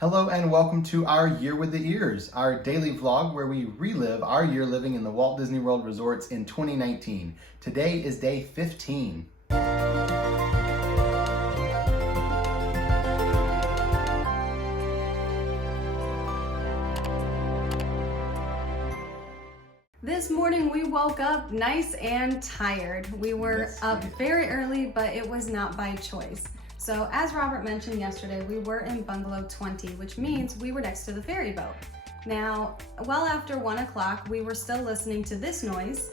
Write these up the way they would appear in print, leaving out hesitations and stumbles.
Hello and welcome to our Year with the Ears, our daily vlog where we relive our year living in the Walt Disney World resorts in 2019. Today is day 15. This morning we woke up nice and tired. We were up very early, but it was not by choice. So as Robert mentioned yesterday, we were in Bungalow 20, which means we were next to the ferry boat. Now, well after 1 o'clock, we were still listening to this noise.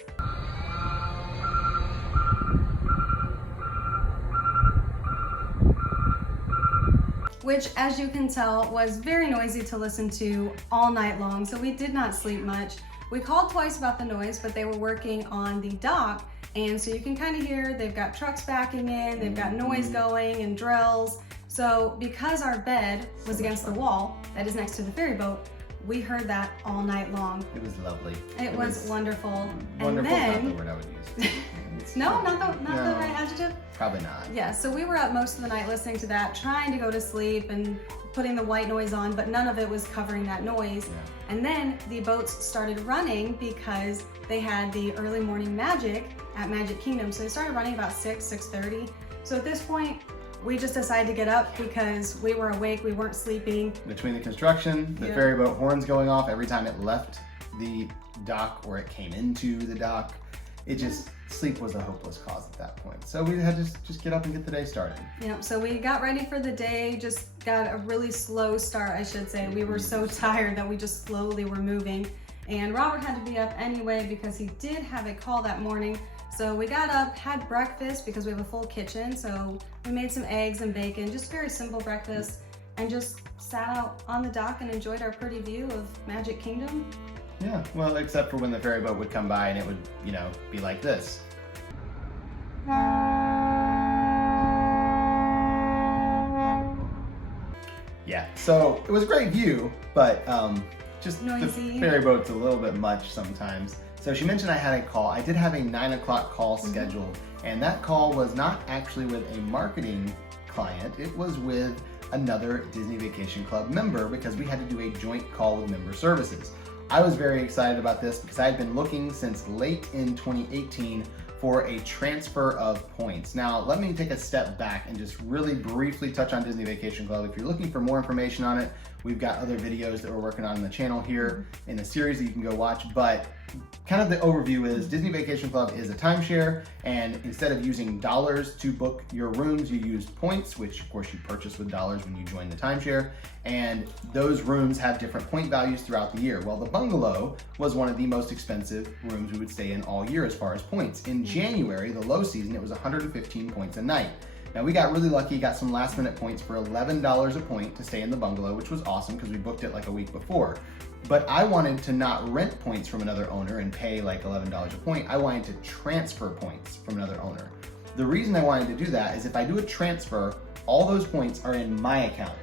Which, as you can tell, was very noisy to listen to all night long, so we did not sleep much. We called twice about the noise, but they were working on the dock, and so you can kind of hear they've got trucks backing in, they've got noise going and drills. So because our bed was against the wall that is next to the ferry boat, we heard that all night long. It was lovely. It was wonderful. Wonderful and is then, not the word I would use. No, not the right adjective? Probably not. Yeah, so we were up most of the night listening to that, trying to go to sleep and putting the white noise on, but none of it was covering that noise. Yeah. And then the boats started running because they had the early morning magic at Magic Kingdom. So they started running about 6:30. So at this point, we just decided to get up because we were awake, we weren't sleeping. Between the construction, the ferry boat horns going off every time it left the dock or it came into the dock, sleep was a hopeless cause at that point. So we had to just get up and get the day started. Yep, so we got ready for the day, just got a really slow start, I should say. We were so tired that we just slowly were moving. And Robert had to be up anyway because he did have a call that morning. So we got up, had breakfast because we have a full kitchen. So we made some eggs and bacon, just very simple breakfast, and just sat out on the dock and enjoyed our pretty view of Magic Kingdom. Yeah, well, except for when the ferry boat would come by and it would, be like this. Yeah, so it was a great view, but just noisy. The ferry boat's a little bit much sometimes. So she mentioned I had a call. I did have a 9 o'clock call scheduled, and that call was not actually with a marketing client. It was with another Disney Vacation Club member because we had to do a joint call with member services. I was very excited about this because I had been looking since late in 2018 for a transfer of points. Now, let me take a step back and just really briefly touch on Disney Vacation Club. If you're looking for more information on it, we've got other videos that we're working on the channel here in a series that you can go watch, but kind of the overview is Disney Vacation Club is a timeshare, and instead of using dollars to book your rooms, you use points, which of course you purchase with dollars when you join the timeshare, and those rooms have different point values throughout the year. Well, the Bungalow was one of the most expensive rooms we would stay in all year as far as points. In January, the low season, it was 115 points a night. Now we got really lucky, got some last minute points for $11 a point to stay in the Bungalow, which was awesome because we booked it like a week before. But I wanted to not rent points from another owner and pay like $11 a point. I wanted to transfer points from another owner. The reason I wanted to do that is if I do a transfer, all those points are in my account.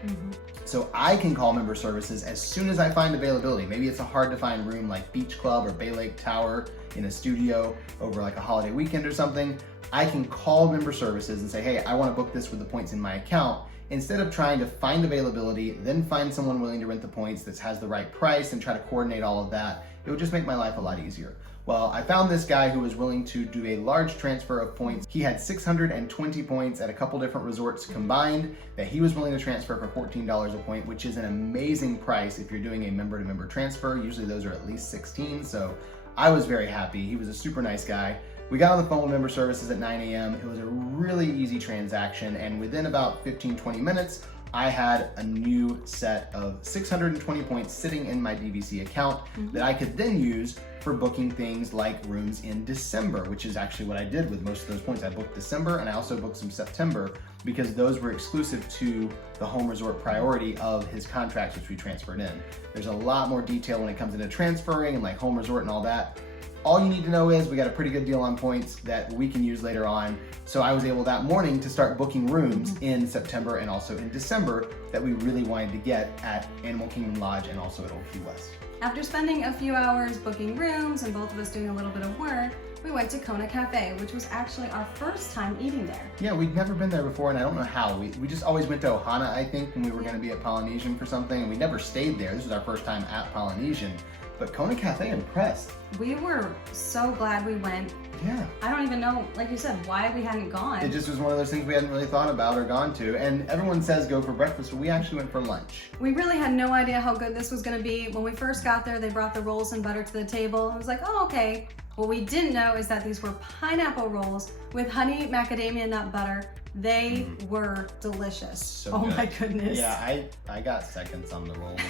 So I can call member services as soon as I find availability. Maybe it's a hard to find room like Beach Club or Bay Lake Tower in a studio over like a holiday weekend or something. I can call member services and say, hey, I want to book this with the points in my account. Instead of trying to find availability, then find someone willing to rent the points that has the right price and try to coordinate all of that, it would just make my life a lot easier. Well, I found this guy who was willing to do a large transfer of points. He had 620 points at a couple different resorts combined that he was willing to transfer for $14 a point, which is an amazing price if you're doing a member-to-member transfer. Usually those are at least 16, so I was very happy. He was a super nice guy. We got on the phone with member services at 9 a.m. It was a really easy transaction, and within about 15-20 minutes, I had a new set of 620 points sitting in my DVC account that I could then use for booking things like rooms in December, which is actually what I did with most of those points. I booked December and I also booked some September because those were exclusive to the home resort priority of his contracts, which we transferred in. There's a lot more detail when it comes into transferring and like home resort and all that. All you need to know is we got a pretty good deal on points that we can use later on. So I was able that morning to start booking rooms in September and also in December that we really wanted to get at Animal Kingdom Lodge and also at Old Key West. After spending a few hours booking rooms and both of us doing a little bit of work, we went to Kona Cafe, which was actually our first time eating there. Yeah, we'd never been there before, and I don't know how. We just always went to Ohana, I think, when we were going to be at Polynesian for something, and we never stayed there. This was our first time at Polynesian, but Kona Cafe impressed. We were so glad we went. Yeah. I don't even know, like you said, why we hadn't gone. It just was one of those things we hadn't really thought about or gone to, and everyone says go for breakfast, but we actually went for lunch. We really had no idea how good this was going to be. When we first got there, they brought the rolls and butter to the table. I was like, oh, okay. What we didn't know is that these were pineapple rolls with honey macadamia nut butter. They were delicious. So oh good. my goodness. Yeah, I got seconds on the rolls.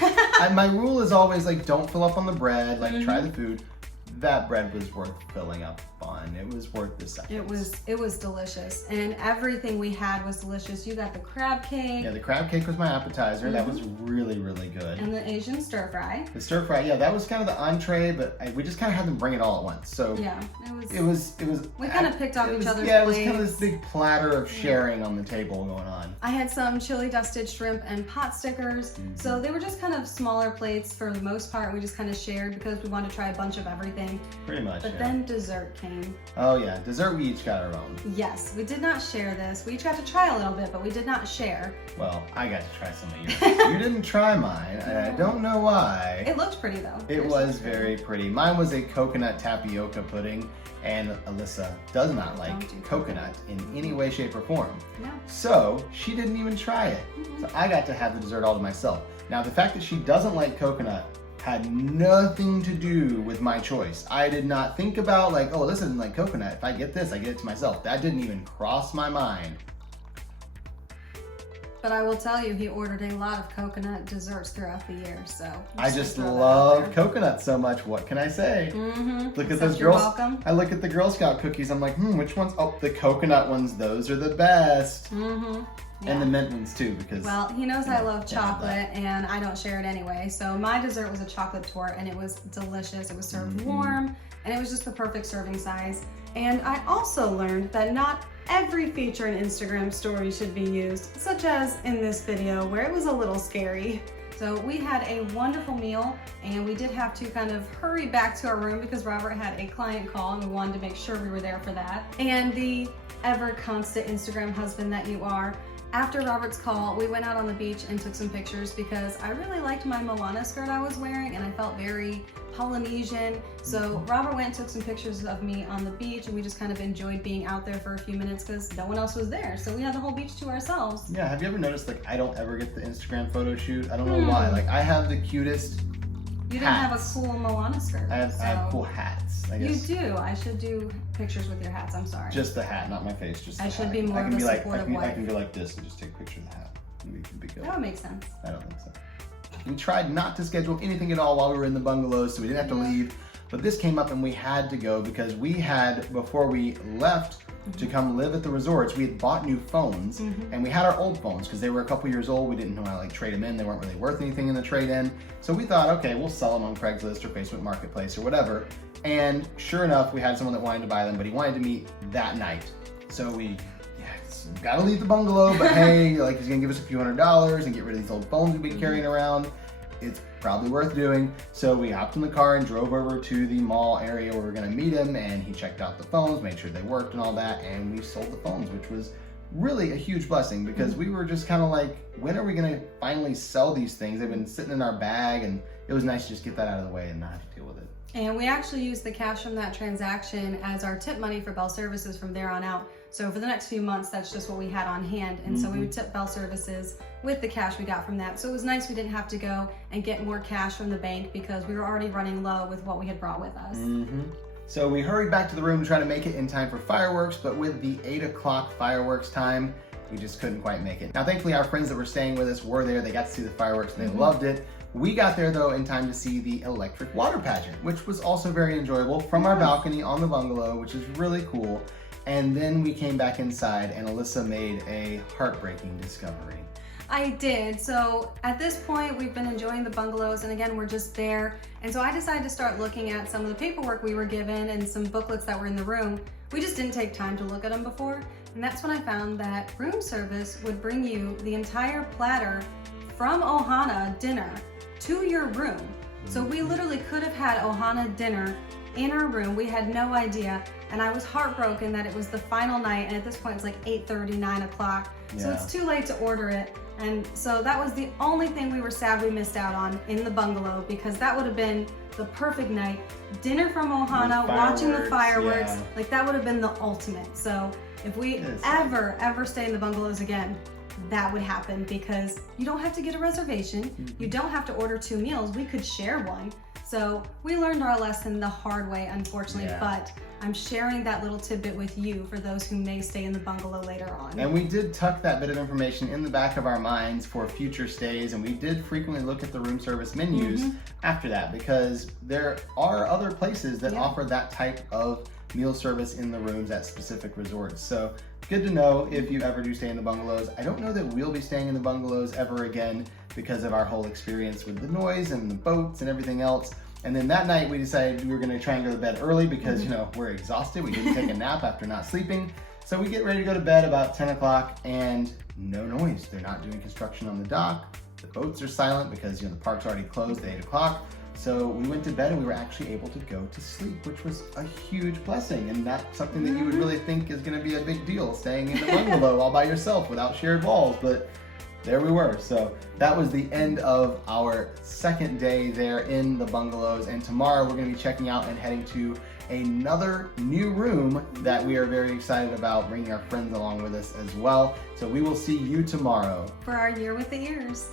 My rule is always like, don't fill up on the bread, like try the food. That bread was worth filling up on. It was worth the seconds. It was delicious, and everything we had was delicious. You got the crab cake. Yeah, the crab cake was my appetizer. That was really, really good. And the Asian stir fry. The stir fry, yeah, that was kind of the entree, but we just kind of had them bring it all at once. So yeah, it was. We kind of picked off each other's Yeah, it plates. was kind of this big platter of sharing on the table going on. I had some chili dusted shrimp and pot stickers. So they were just kind of smaller plates for the most part. We just kind of shared because we wanted to try a bunch of everything. Pretty much. But then dessert came. Oh yeah, dessert we each got our own. Yes, we did not share this. We each got to try a little bit, but we did not share. Well, I got to try some of yours. You didn't try mine, and I don't know why. It looked pretty though. It was very pretty. Mine was a coconut tapioca pudding, and Alyssa does not like coconut in any way, shape, or form. No. So she didn't even try it. So I got to have the dessert all to myself. Now the fact that she doesn't like coconut had nothing to do with my choice. I did not think about like, oh, this isn't like coconut. If I get this, I get it to myself. That didn't even cross my mind. But I will tell you, he ordered a lot of coconut desserts throughout the year, so. I just love coconut so much. What can I say? Look at those girls. Welcome. I look at the Girl Scout cookies. I'm like, which ones? Oh, the coconut ones. Those are the best. Yeah. And the mint ones too, because. Well, he knows I love chocolate, and I don't share it anyway. So my dessert was a chocolate torte, and it was delicious. It was served warm, and it was just the perfect serving size. And I also learned that not every feature in Instagram story should be used, such as in this video where it was a little scary. So we had a wonderful meal, and we did have to kind of hurry back to our room because Robert had a client call and we wanted to make sure we were there for that. And the ever constant Instagram husband that you are, after Robert's call, we went out on the beach and took some pictures because I really liked my Moana skirt I was wearing and I felt very Polynesian. So Robert went and took some pictures of me on the beach, and we just kind of enjoyed being out there for a few minutes because no one else was there. So we had the whole beach to ourselves. Yeah, have you ever noticed like I don't ever get the Instagram photo shoot? I don't know why. Like I have the cutest You didn't have a cool Moana skirt. I have cool hats, I guess. You do. I should do pictures with your hats. I'm sorry. Just the hat, not my face. Just the I should hat. be more of a supportive wife. I can go like this and just take a picture of the hat. We can be good. That would make sense. I don't think so. We tried not to schedule anything at all while we were in the bungalow, so we didn't have to leave. But this came up and we had to go because we had, before we left to come live at the resorts, we had bought new phones, and we had our old phones because they were a couple years old. We didn't know how to like trade them in. They weren't really worth anything in the trade-in. So we thought, okay, we'll sell them on Craigslist or Facebook Marketplace or whatever. And sure enough, we had someone that wanted to buy them, but he wanted to meet that night. So we gotta leave the bungalow, but hey, like he's gonna give us a few $100s and get rid of these old phones we've been carrying around. It's probably worth doing. So we hopped in the car and drove over to the mall area where we were gonna meet him, and he checked out the phones, made sure they worked and all that, and we sold the phones, which was really a huge blessing because we were just kind of like, when are we gonna finally sell these things? They've been sitting in our bag, and it was nice to just get that out of the way and not have to deal with it. And we actually used the cash from that transaction as our tip money for Bell Services from there on out. So for the next few months, that's just what we had on hand. And so we would tip Bell Services with the cash we got from that. So it was nice we didn't have to go and get more cash from the bank because we were already running low with what we had brought with us. So we hurried back to the room to try to make it in time for fireworks, but with the 8 o'clock fireworks time, we just couldn't quite make it. Now, thankfully, our friends that were staying with us were there. They got to see the fireworks and they loved it. We got there though in time to see the electric water pageant, which was also very enjoyable from our balcony on the bungalow, which is really cool. And then we came back inside and Alyssa made a heartbreaking discovery. I did. So at this point, we've been enjoying the bungalows, and again, we're just there. And so I decided to start looking at some of the paperwork we were given and some booklets that were in the room. We just didn't take time to look at them before. And that's when I found that room service would bring you the entire platter from Ohana dinner to your room. So we literally could have had Ohana dinner in our room. We had no idea, and I was heartbroken that it was the final night, and at this point it's like 8:30, 9 o'clock. So Yeah. it's too late to order it. And so that was the only thing we were sad we missed out on in the bungalow, because that would have been the perfect night. Dinner from Ohana, watching the fireworks, yeah. like that would have been the ultimate. So if we It is. ever stay in the bungalows again, that would happen, because you don't have to get a reservation. You don't have to order 2 meals. We could share one. So we learned our lesson the hard way, unfortunately, Yeah. but I'm sharing that little tidbit with you for those who may stay in the bungalow later on. And we did tuck that bit of information in the back of our minds for future stays, and we did frequently look at the room service menus after that, because there are other places that offer that type of meal service in the rooms at specific resorts. So good to know if you ever do stay in the bungalows. I don't know that we'll be staying in the bungalows ever again because of our whole experience with the noise and the boats and everything else. And then that night we decided we were gonna try and go to bed early because, you know, we're exhausted. We didn't take a nap after not sleeping. So we get ready to go to bed about 10 o'clock and no noise. They're not doing construction on the dock. The boats are silent because, you know, the park's already closed at 8 o'clock. So we went to bed and we were actually able to go to sleep, which was a huge blessing, and not something that you would really think is gonna be a big deal, staying in the bungalow all by yourself without shared walls, but there we were. So that was the end of our second day there in the bungalows, and tomorrow we're gonna be checking out and heading to another new room that we are very excited about, bringing our friends along with us as well. So we will see you tomorrow For our Year with the Ears.